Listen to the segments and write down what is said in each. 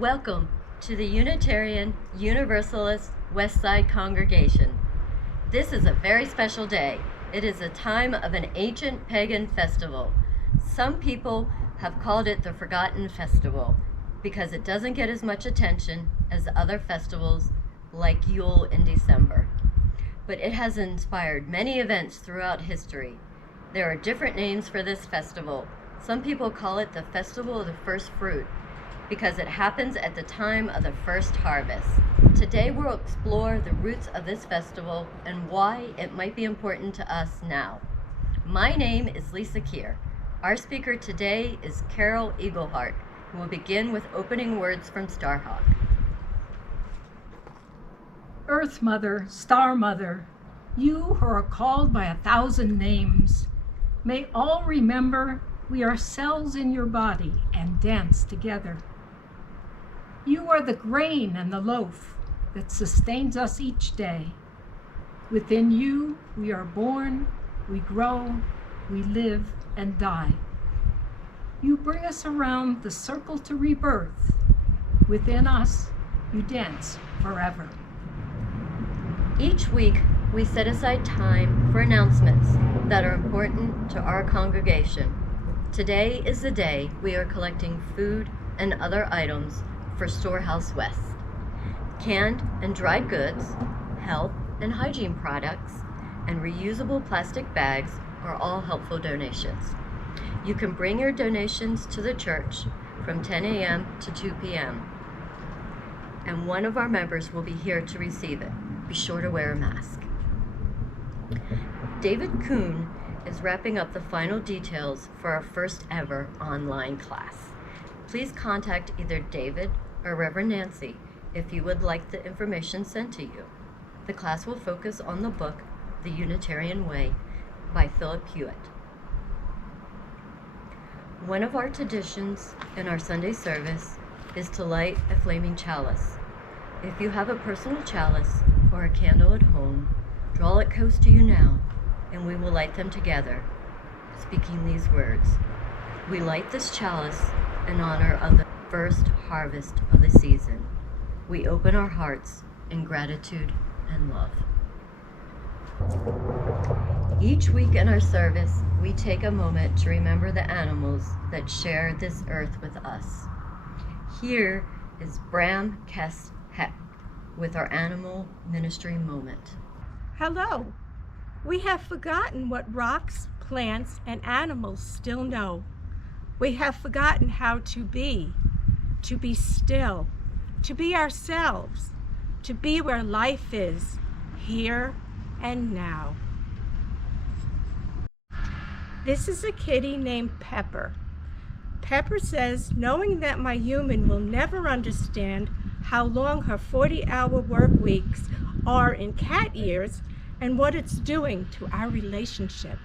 Welcome to the Unitarian Universalist Westside Congregation. This is a very special day. It is a time of an ancient pagan festival. Some people have called it the Forgotten Festival because it doesn't get as much attention as other festivals like Yule in December. But it has inspired many events throughout history. There are different names for this festival. Some people call it the Festival of the First Fruit because it happens at the time of the first harvest. Today we'll explore the roots of this festival and why it might be important to us now. My name is Lisa Keir. Our speaker today is Carol Eaglehart, who will begin with opening words from Starhawk. Earth Mother, Star Mother, you who are called by 1,000 names, may all remember we are cells in your body and dance together. You are the grain and the loaf that sustains us each day. Within you, we are born, we grow, we live and die. You bring us around the circle to rebirth. Within us, you dance forever. Each week, we set aside time for announcements that are important to our congregation. Today is the day we are collecting food and other items for Storehouse West. Canned and dried goods, health and hygiene products, and reusable plastic bags are all helpful donations. You can bring your donations to the church from 10 a.m. to 2 p.m. and one of our members will be here to receive it. Be sure to wear a mask. David Kuhn is wrapping up the final details for our first ever online class. Please contact either David or Reverend Nancy if you would like the information sent to you. The class will focus on the book, The Unitarian Way by Philip Hewitt. One of our traditions in our Sunday service is to light a flaming chalice. If you have a personal chalice or a candle at home, draw it close to you now, and we will light them together, speaking these words. We light this chalice in honor of the first harvest of the season. We open our hearts in gratitude and love. Each week in our service, we take a moment to remember the animals that share this earth with us. Here is Bram Kess Heck with our animal ministry moment. Hello. We have forgotten what rocks, plants, and animals still know. We have forgotten how to be still, to be ourselves, to be where life is, here and now. This is a kitty named Pepper. Pepper says, knowing that my human will never understand how long her 40-hour work weeks are in cat years and what it's doing to our relationship.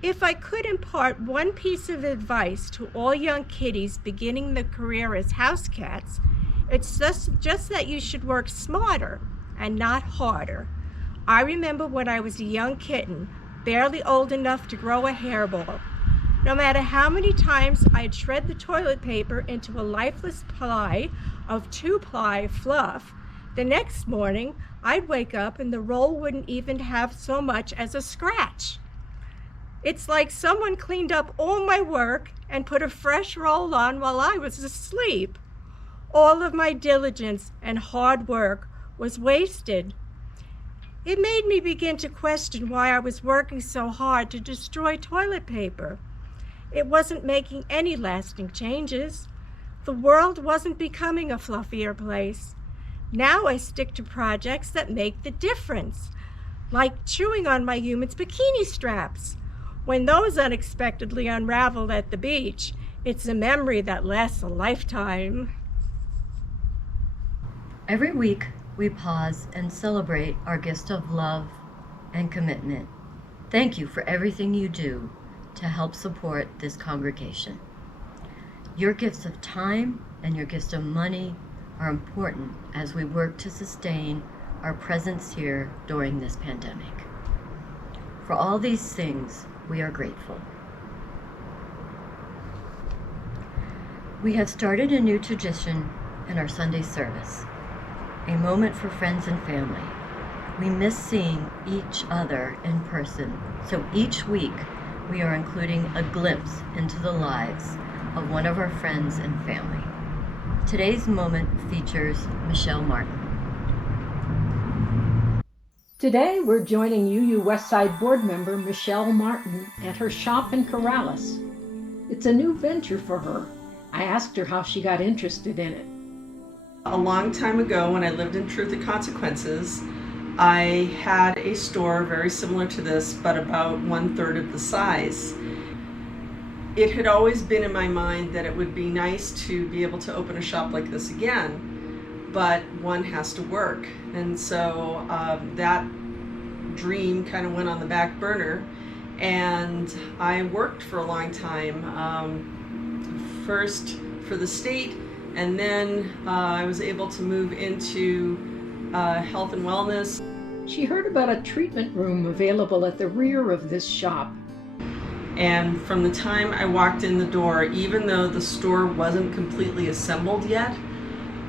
If I could impart one piece of advice to all young kitties beginning their career as house cats, it's just that you should work smarter and not harder. I remember when I was a young kitten, barely old enough to grow a hairball. No matter how many times I'd shred the toilet paper into a lifeless ply of 2-ply fluff, the next morning I'd wake up and the roll wouldn't even have so much as a scratch. It's like someone cleaned up all my work and put a fresh roll on while I was asleep. All of my diligence and hard work was wasted. It made me begin to question why I was working so hard to destroy toilet paper. It wasn't making any lasting changes. The world wasn't becoming a fluffier place. Now I stick to projects that make the difference, like chewing on my human's bikini straps. When those unexpectedly unraveled at the beach, it's a memory that lasts a lifetime. Every week, we pause and celebrate our gift of love and commitment. Thank you for everything you do to help support this congregation. Your gifts of time and your gifts of money are important as we work to sustain our presence here during this pandemic. For all these things, we are grateful. We have started a new tradition in our Sunday service, a moment for friends and family. We miss seeing each other in person, so each week we are including a glimpse into the lives of one of our friends and family. Today's moment features Michelle Martin. Today we're joining UU Westside board member Michelle Martin at her shop in Corrales. It's a new venture for her. I asked her how she got interested in it. A long time ago, when I lived in Truth and Consequences, I had a store very similar to this, but about 1/3 of the size. It had always been in my mind that it would be nice to be able to open a shop like this again, but one has to work. And so that dream kind of went on the back burner, and I worked for a long time, first for the state, and then I was able to move into health and wellness. She heard about a treatment room available at the rear of this shop. And from the time I walked in the door, even though the store wasn't completely assembled yet,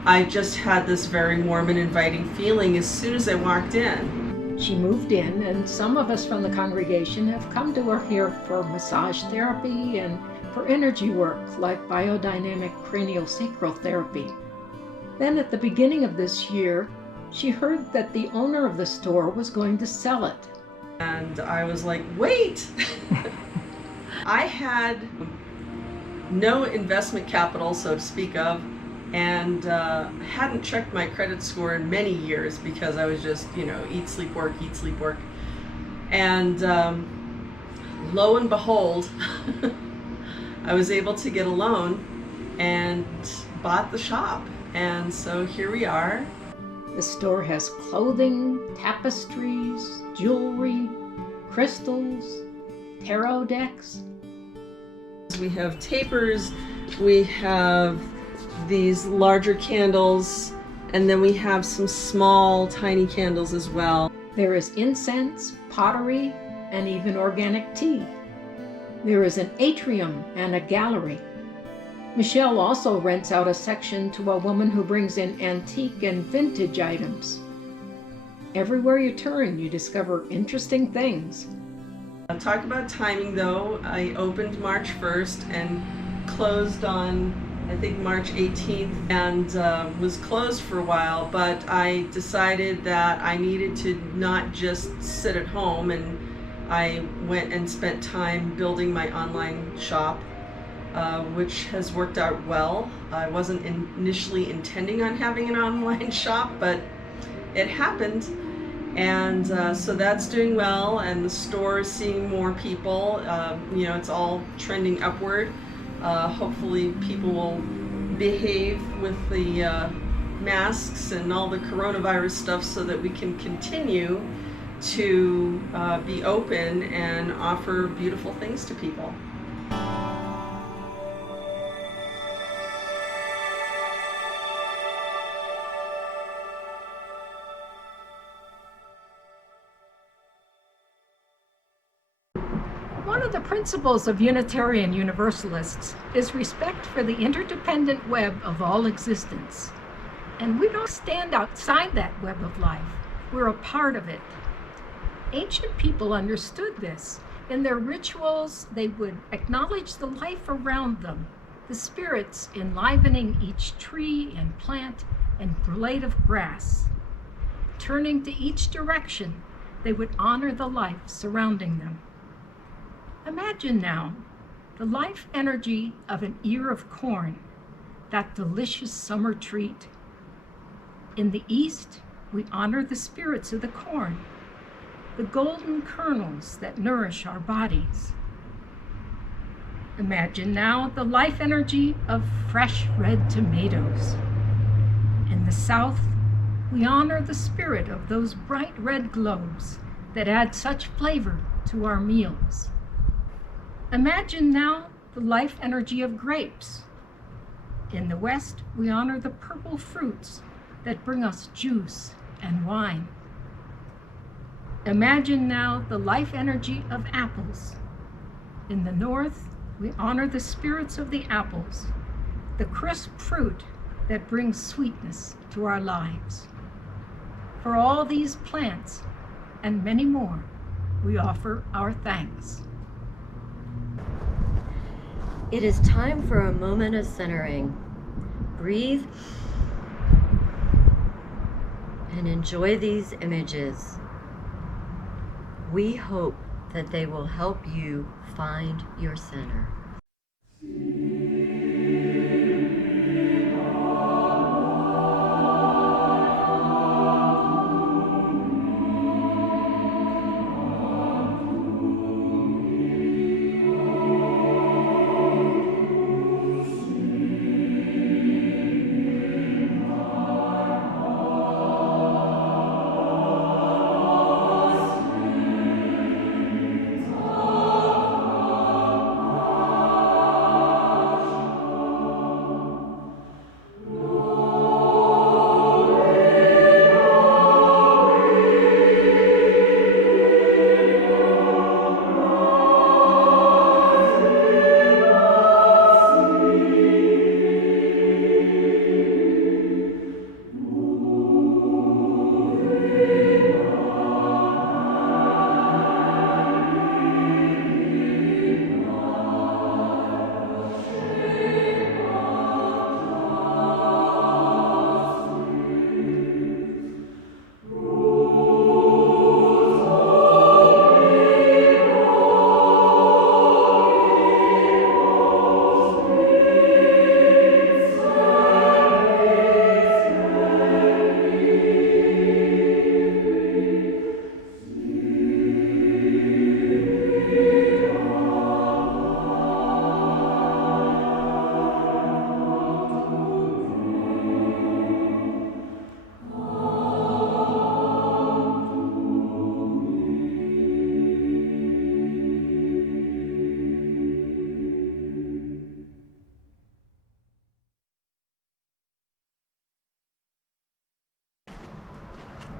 I just had this very warm and inviting feeling as soon as I walked in. She moved in, and some of us from the congregation have come to her here for massage therapy and for energy work like biodynamic cranial sacral therapy. Then at the beginning of this year, she heard that the owner of the store was going to sell it. And I was like, wait! I had no investment capital, so to speak of, and hadn't checked my credit score in many years because I was just, eat, sleep, work. And lo and behold, I was able to get a loan and bought the shop. And so here we are. The store has clothing, tapestries, jewelry, crystals, tarot decks. We have tapers, we have these larger candles, and then we have some small, tiny candles as well. There is incense, pottery, and even organic tea. There is an atrium and a gallery. Michelle also rents out a section to a woman who brings in antique and vintage items. Everywhere you turn, you discover interesting things. Talk about timing though. I opened March 1st and closed on, I think, March 18th, and was closed for a while, but I decided that I needed to not just sit at home, and I went and spent time building my online shop, which has worked out well. I wasn't initially intending on having an online shop, but it happened. And so that's doing well, and the store is seeing more people. It's all trending upward. Hopefully people will behave with the masks and all the coronavirus stuff so that we can continue to be open and offer beautiful things to people. One of the principles of Unitarian Universalists is respect for the interdependent web of all existence. And we don't stand outside that web of life. We're a part of it. Ancient people understood this. In their rituals, they would acknowledge the life around them, the spirits enlivening each tree and plant and blade of grass. Turning to each direction, they would honor the life surrounding them. Imagine now the life energy of an ear of corn, that delicious summer treat. In the East, we honor the spirits of the corn, the golden kernels that nourish our bodies. Imagine now the life energy of fresh red tomatoes. In the South, we honor the spirit of those bright red globes that add such flavor to our meals. Imagine now the life energy of grapes. In the West, we honor the purple fruits that bring us juice and wine. Imagine now the life energy of apples. In the North, we honor the spirits of the apples, the crisp fruit that brings sweetness to our lives. For all these plants and many more, we offer our thanks. It is time for a moment of centering. Breathe and enjoy these images. We hope that they will help you find your center.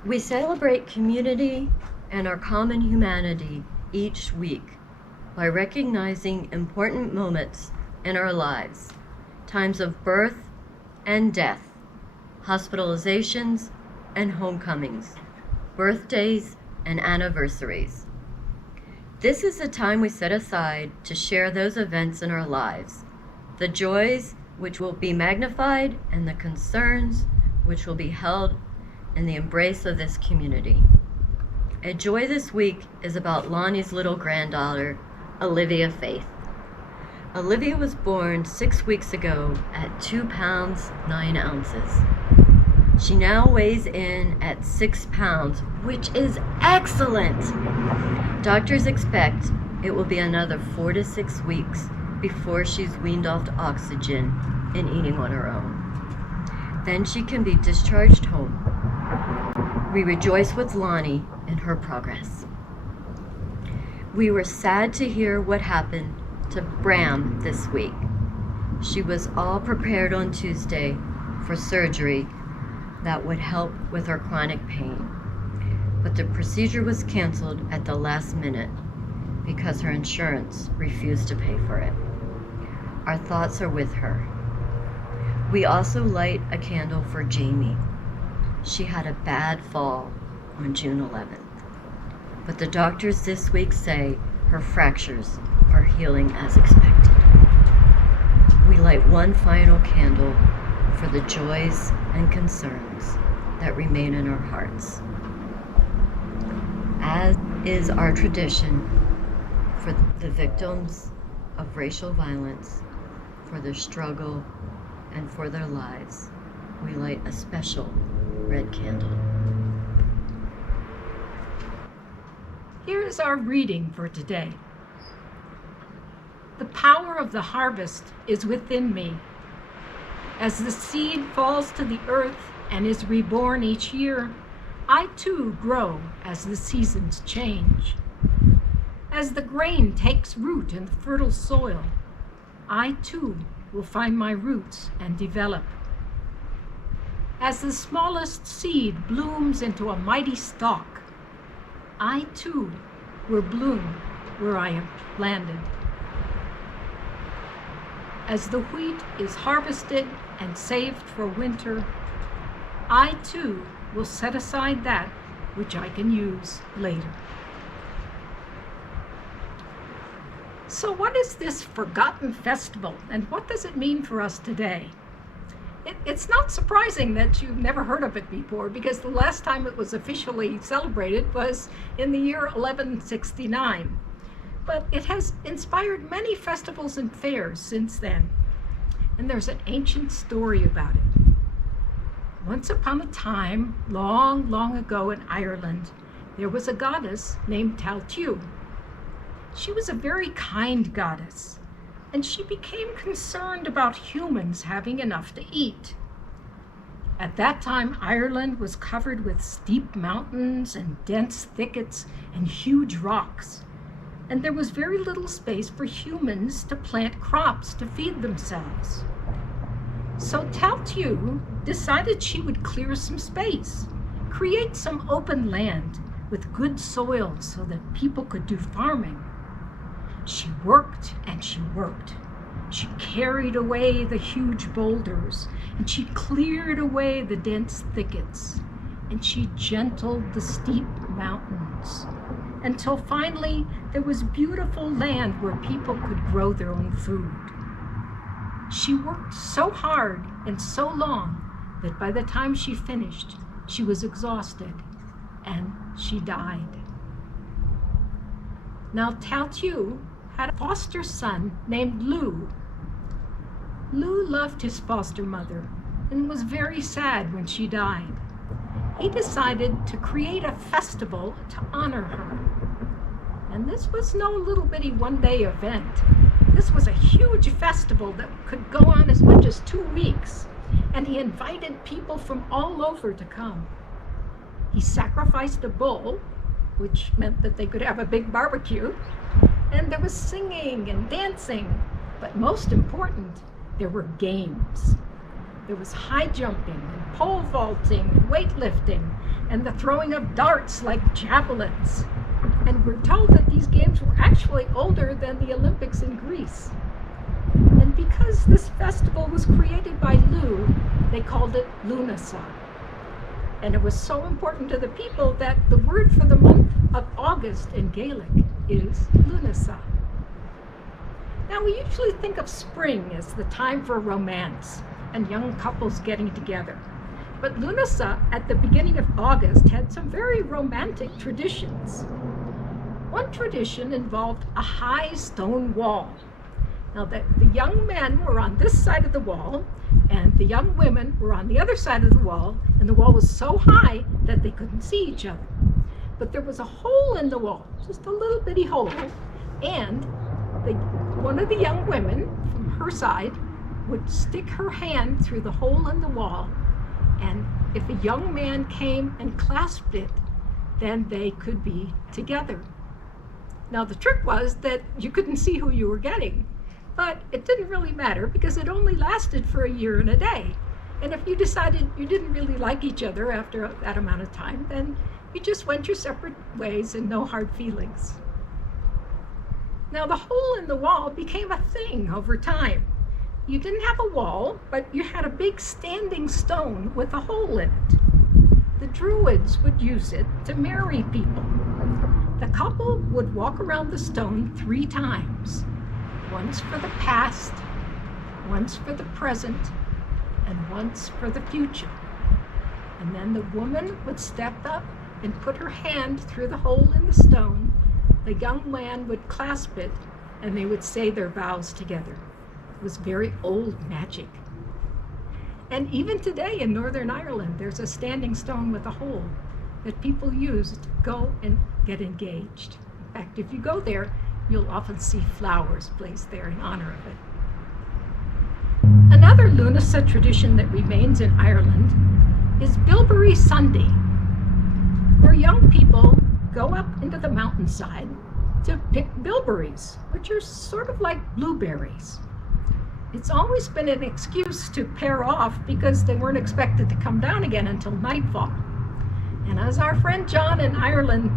We celebrate community and our common humanity each week by recognizing important moments in our lives, times of birth and death, hospitalizations and homecomings, birthdays and anniversaries. This is the time we set aside to share those events in our lives, the joys which will be magnified and the concerns which will be held in the embrace of this community. A joy this week is about Lonnie's little granddaughter, Olivia Faith. Olivia was born 6 weeks ago at 2 pounds 9 ounces. She now weighs in at 6 pounds, which is excellent. Doctors expect it will be another 4 to 6 weeks before she's weaned off oxygen and eating on her own. Then she can be discharged home. We rejoice with Lonnie in her progress. We were sad to hear what happened to Bram this week. She was all prepared on Tuesday for surgery that would help with her chronic pain. But the procedure was canceled at the last minute because her insurance refused to pay for it. Our thoughts are with her. We also light a candle for Jamie. She had a bad fall on June 11th. But the doctors this week say her fractures are healing as expected. We light one final candle for the joys and concerns that remain in our hearts. As is our tradition for the victims of racial violence, for their struggle, and for their lives, we light a special red candle. Here is our reading for today. The power of the harvest is within me. As the seed falls to the earth and is reborn each year, I too grow as the seasons change. As the grain takes root in the fertile soil, I too will find my roots and develop. As the smallest seed blooms into a mighty stalk, I too will bloom where I am planted. As the wheat is harvested and saved for winter, I too will set aside that which I can use later. So what is this forgotten festival, and what does it mean for us today? It's not surprising that you've never heard of it before, because the last time it was officially celebrated was in the year 1169. But it has inspired many festivals and fairs since then. And there's an ancient story about it. Once upon a time, long, long ago in Ireland, there was a goddess named Taltu. She was a very kind goddess, and she became concerned about humans having enough to eat. At that time, Ireland was covered with steep mountains and dense thickets and huge rocks, and there was very little space for humans to plant crops to feed themselves. So Taltu decided she would clear some space, create some open land with good soil so that people could do farming. She worked and she worked. She carried away the huge boulders, and she cleared away the dense thickets, and she gentled the steep mountains, until finally there was beautiful land where people could grow their own food. She worked so hard and so long that by the time she finished, she was exhausted and she died. Now Taltu had a foster son named Lugh. Lugh loved his foster mother and was very sad when she died. He decided to create a festival to honor her. And this was no little bitty one-day event. This was a huge festival that could go on as much as 2 weeks, and he invited people from all over to come. He sacrificed a bull, which meant that they could have a big barbecue, and there was singing and dancing, but most important, there were games. There was high jumping and pole vaulting and weightlifting and the throwing of darts like javelins. And we're told that these games were actually older than the Olympics in Greece. And because this festival was created by Lugh, they called it Lughnasadh. And it was so important to the people that the word for the month of August in Gaelic is Lughnasadh. Now we usually think of spring as the time for romance and young couples getting together. But Lughnasadh at the beginning of August had some very romantic traditions. One tradition involved a high stone wall. Now the young men were on this side of the wall, and the young women were on the other side of the wall, and the wall was so high that they couldn't see each other. But there was a hole in the wall, just a little bitty hole, and one of the young women from her side would stick her hand through the hole in the wall, and if a young man came and clasped it, then they could be together. Now the trick was that you couldn't see who you were getting, but it didn't really matter because it only lasted for a year and a day. And if you decided you didn't really like each other after that amount of time, then you just went your separate ways and no hard feelings. Now the hole in the wall became a thing over time. You didn't have a wall, but you had a big standing stone with a hole in it. The Druids would use it to marry people. The couple would walk around the stone 3 times, once for the past, once for the present, and once for the future. And then the woman would step up and put her hand through the hole in the stone. The young man would clasp it, and they would say their vows together. It was very old magic. And even today in Northern Ireland, there's a standing stone with a hole that people use to go and get engaged. In fact, if you go there, you'll often see flowers placed there in honor of it. Another Lughnasadh tradition that remains in Ireland is Bilberry Sunday, where young people go up into the mountainside to pick bilberries, which are sort of like blueberries. It's always been an excuse to pair off because they weren't expected to come down again until nightfall. And as our friend John in Ireland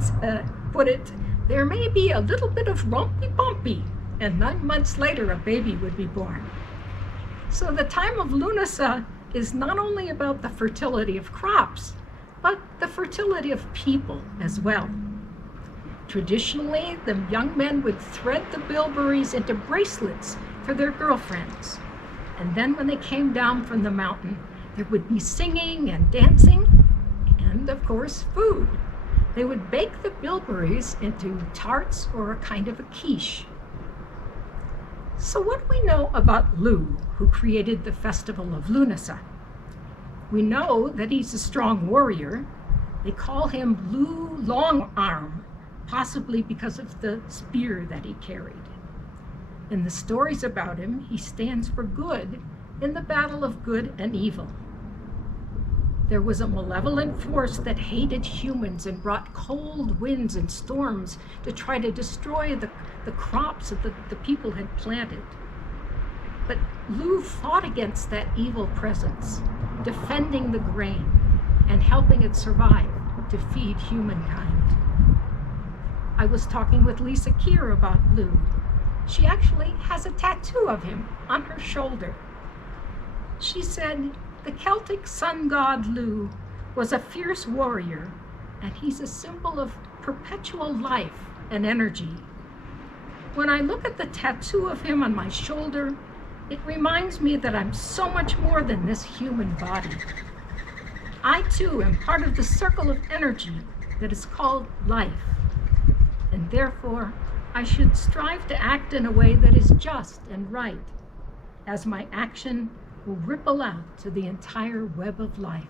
put it, there may be a little bit of rumpy bumpy, and 9 months later a baby would be born. So the time of Lughnasadh is not only about the fertility of crops, but the fertility of people as well. Traditionally, the young men would thread the bilberries into bracelets for their girlfriends. And then when they came down from the mountain, there would be singing and dancing, and of course, food. They would bake the bilberries into tarts or a kind of a quiche. So what do we know about Lugh, who created the festival of Lughnasadh? We know that he's a strong warrior. They call him Lugh Longarm, possibly because of the spear that he carried. In the stories about him, he stands for good in the battle of good and evil. There was a malevolent force that hated humans and brought cold winds and storms to try to destroy the crops that the people had planted. But Lugh fought against that evil presence, defending the grain and helping it survive to feed humankind. I was talking with Lisa Keir about Lugh. She actually has a tattoo of him on her shoulder. She said, the Celtic sun god Lugh was a fierce warrior, and he's a symbol of perpetual life and energy. When I look at the tattoo of him on my shoulder, it reminds me that I'm so much more than this human body. I too am part of the circle of energy that is called life, and therefore I should strive to act in a way that is just and right, as my action will ripple out to the entire web of life.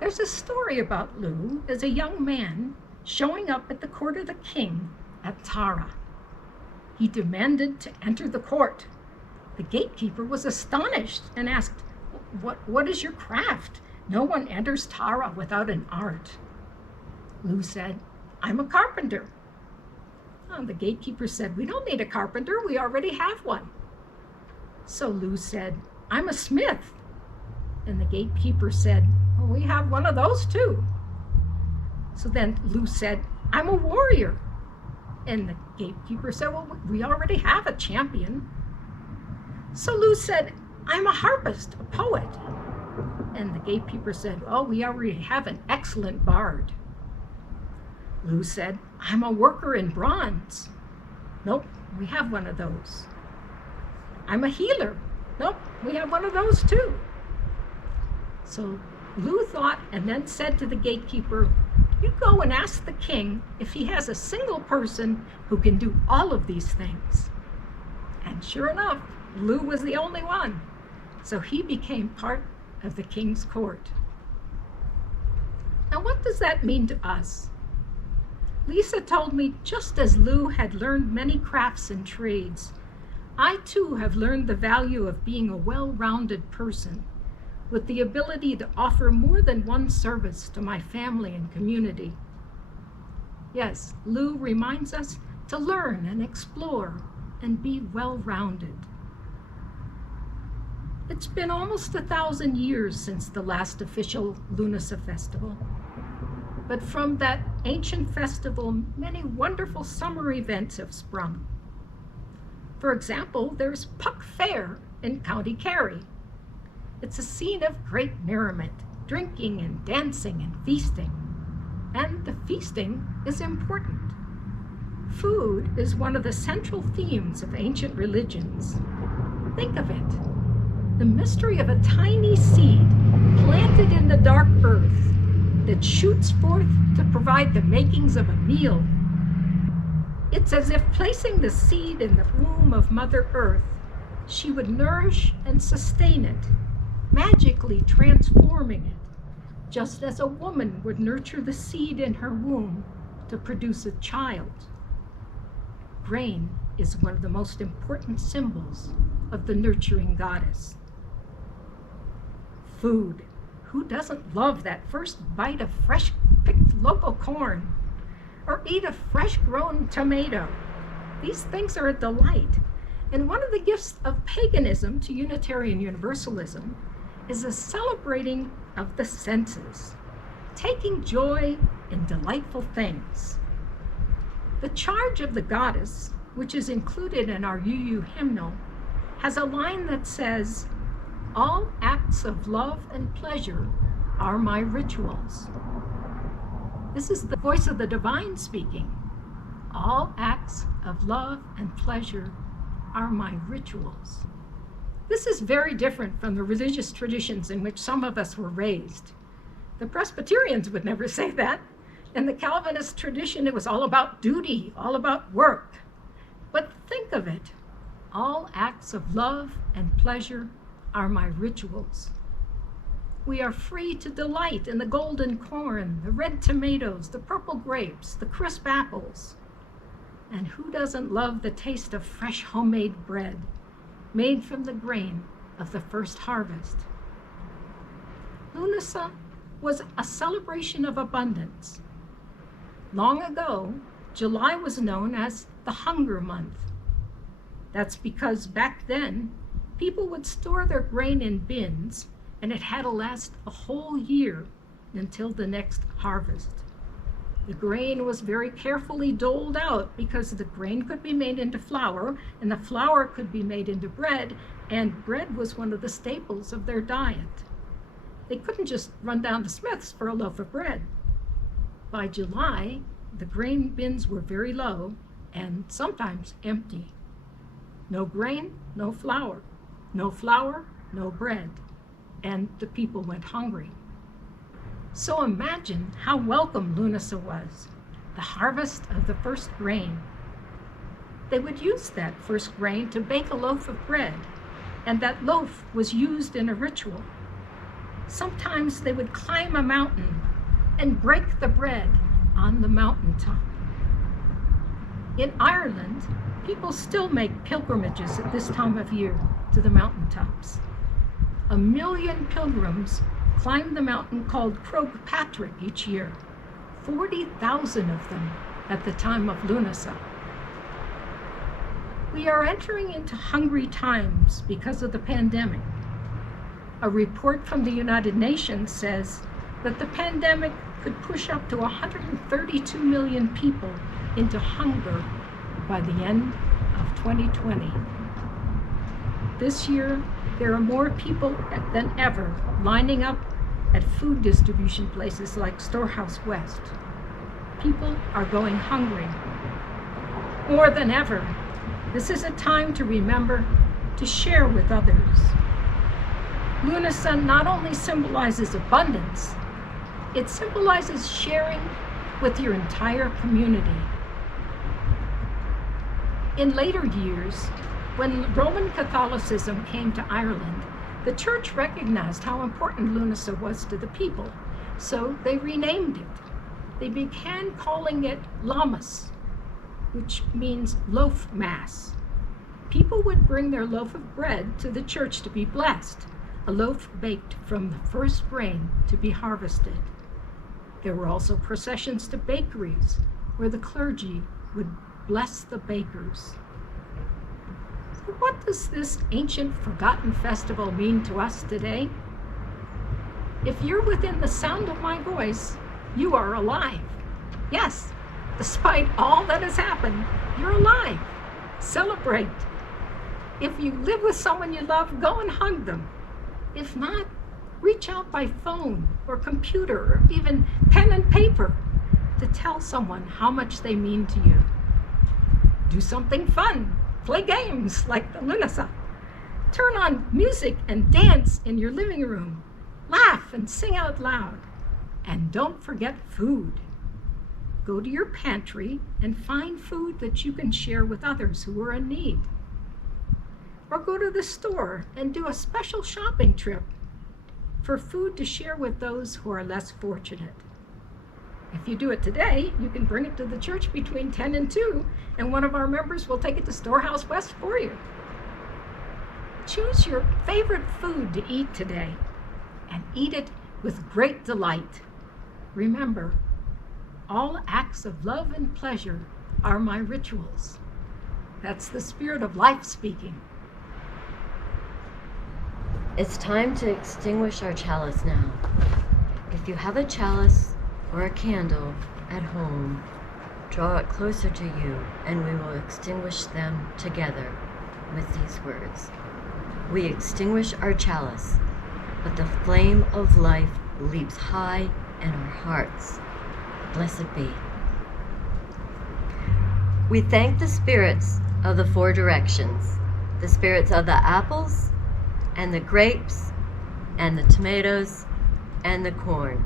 There's a story about Lugh as a young man showing up at the court of the king at Tara. He demanded to enter the court. The gatekeeper was astonished and asked, what is your craft? No one enters Tara without an art. Lugh said, I'm a carpenter. The gatekeeper said, we don't need a carpenter, we already have one. So Lugh said, I'm a smith. And the gatekeeper said, well, we have one of those too. So then Lugh said, I'm a warrior. And the gatekeeper said, well, we already have a champion. So Lugh said, I'm a harpist, a poet. And the gatekeeper said, oh, we already have an excellent bard. Lugh said, I'm a worker in bronze. Nope, we have one of those. I'm a healer. Nope, we have one of those too. So Lugh thought and then said to the gatekeeper, you go and ask the king if he has a single person who can do all of these things. And sure enough, Lugh was the only one. So he became part of the king's court. Now what does that mean to us? Lisa told me just as Lugh had learned many crafts and trades, I too have learned the value of being a well-rounded person with the ability to offer more than one service to my family and community. Yes, Lugh reminds us to learn and explore and be well-rounded. It's been almost 1,000 years since the last official Lughnasadh festival. But from that ancient festival, many wonderful summer events have sprung. For example, there's Puck Fair in County Kerry. It's a scene of great merriment, drinking and dancing and feasting. And the feasting is important. Food is one of the central themes of ancient religions. Think of it. The mystery of a tiny seed planted in the dark earth that shoots forth to provide the makings of a meal. It's as if placing the seed in the womb of Mother Earth, she would nourish and sustain it, magically transforming it, just as a woman would nurture the seed in her womb to produce a child. Grain is one of the most important symbols of the nurturing goddess. Food. Who doesn't love that first bite of fresh-picked local corn? Or eat a fresh-grown tomato? These things are a delight. And one of the gifts of paganism to Unitarian Universalism is a celebrating of the senses, taking joy in delightful things. The charge of the goddess, which is included in our UU hymnal, has a line that says, "All acts of love and pleasure are my rituals." This is the voice of the divine speaking. All acts of love and pleasure are my rituals. This is very different from the religious traditions in which some of us were raised. The Presbyterians would never say that. In the Calvinist tradition, it was all about duty, all about work. But think of it. All acts of love and pleasure are my rituals. We are free to delight in the golden corn, the red tomatoes, the purple grapes, the crisp apples. And who doesn't love the taste of fresh homemade bread, made from the grain of the first harvest? Lughnasadh was a celebration of abundance. Long ago, July was known as the Hunger Month. That's because back then, people would store their grain in bins, and it had to last a whole year until the next harvest. The grain was very carefully doled out because the grain could be made into flour, and the flour could be made into bread, and bread was one of the staples of their diet. They couldn't just run down to Smith's for a loaf of bread. By July, the grain bins were very low and sometimes empty. No grain, no flour. No flour, no bread. And the people went hungry. So imagine how welcome Lughnasadh was, the harvest of the first grain. They would use that first grain to bake a loaf of bread, and that loaf was used in a ritual. Sometimes they would climb a mountain and break the bread on the mountaintop. In Ireland, people still make pilgrimages at this time of year to the mountaintops. 1 million pilgrims climb the mountain called Croagh Patrick each year, 40,000 of them at the time of Lughnasadh. We are entering into hungry times because of the pandemic. A report from the United Nations says that the pandemic could push up to 132 million people into hunger by the end of 2020. This year, there are more people than ever lining up at food distribution places like Storehouse West. People are going hungry. More than ever, this is a time to remember to share with others. Lughnasadh not only symbolizes abundance, it symbolizes sharing with your entire community. In later years, when Roman Catholicism came to Ireland, the church recognized how important Lughnasadh was to the people, so they renamed it. They began calling it Lammas, which means loaf mass. People would bring their loaf of bread to the church to be blessed, a loaf baked from the first grain to be harvested. There were also processions to bakeries where the clergy would bless the bakers. So what does this ancient forgotten festival mean to us today? If you're within the sound of my voice, you are alive. Yes, despite all that has happened, you're alive. Celebrate. If you live with someone you love, go and hug them. If not, reach out by phone or computer or even pen and paper to tell someone how much they mean to you. Do something fun. Play games like the Lughnasadh. Turn on music and dance in your living room. Laugh and sing out loud. And don't forget food. Go to your pantry and find food that you can share with others who are in need. Or go to the store and do a special shopping trip for food to share with those who are less fortunate. If you do it today, you can bring it to the church between 10 and 2, and one of our members will take it to Storehouse West for you. Choose your favorite food to eat today and eat it with great delight. Remember, all acts of love and pleasure are my rituals. That's the spirit of life speaking. It's time to extinguish our chalice now. If you have a chalice or a candle at home, draw it closer to you and we will extinguish them together. with these words. We extinguish our chalice, but the flame of life leaps high in our hearts. Blessed be. We thank the spirits of the four directions, the spirits of the apples and the grapes and the tomatoes and the corn,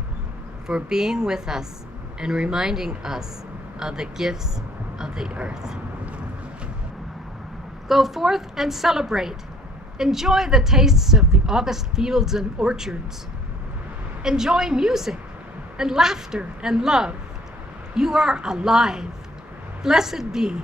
for being with us and reminding us of the gifts of the earth. Go forth and celebrate. Enjoy the tastes of the August fields and orchards. Enjoy music and laughter and love. You are alive. Blessed be.